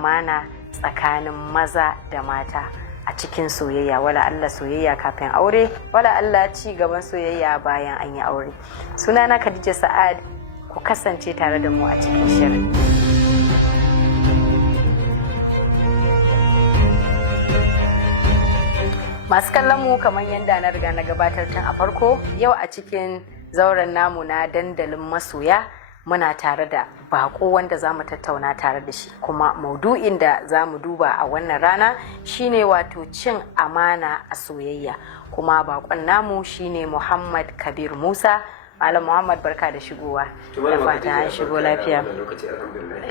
amana tsakanin maza da mata a cikin soyayya, wala Allah soyayya kafin aure, wala Allah ci gaban soyayya bayan an yi aure. Sunana Khadija Sa'ad, ku kasance tare da mu a cikin shirin. Masu kallon mu, kamar yadda na riga na gabatar tun a farko, yau a cikin zauren namu na dandalin masoya muna tare da bako wanda za mu tattauna tare da shi, kuma maudu'in da za mu duba a wannan rana shine wato cin amana a soyayya. Kuma bakon namu shine Muhammad Kabir Musa. Malam Muhammad, barka da shigowa. Da fata an shigo lafiya.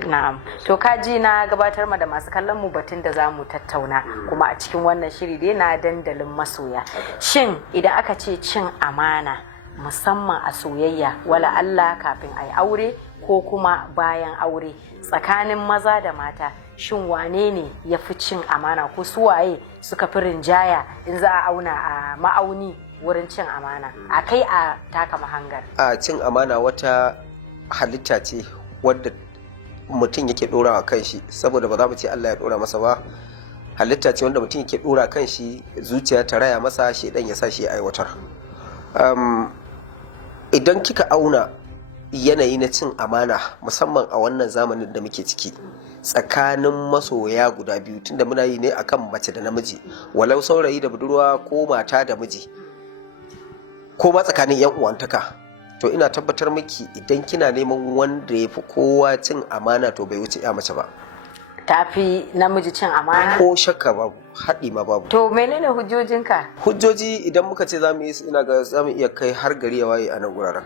Na'am. To kaji na gabatar ma da masu kallon mu batun da zamu tattauna, kuma a cikin wannan shiri dai na dandalin masoya. Shin idan aka ce cin amana musamman a soyayya, wala Allah kafin ai aure ko kuma bayan aure, tsakanin maza da mata, shin wane ne ya fi cin amana, ko su waye suka fi rinjaya in za a auna a ma'auni wurin cin amana a kai a taka mahangar? A cin amana wata halitta ce wadda mutum yake dora wa kanshi, saboda ba za mu ce Allah ya dora masa ba. Halitta ce wanda mutum yake dora kanshi, zuciya ta raya masa, shedan ya sa shi ya aiwatar. Idan kika auna yanayi na cin amana musamman a wannan zamanin da muke ciki tsakanin masoya guda biyu, tunda muna yi ne akan mace da namiji, walau saurayi da budurwa ko mata da miji, ko ma tsakanin yan uwantaka, to ina tabbatar miki idan kina neman wanda ya fi kowa cin amana to bai wuce ya mace ba. Tafi namiji cin amana? Ko shakka babu, haɗi ma babu. To menene hujjojinka? Hujjoji idan muka ce za mu yi, ina ga za mu iya kai har gari ya waye a nan guraren.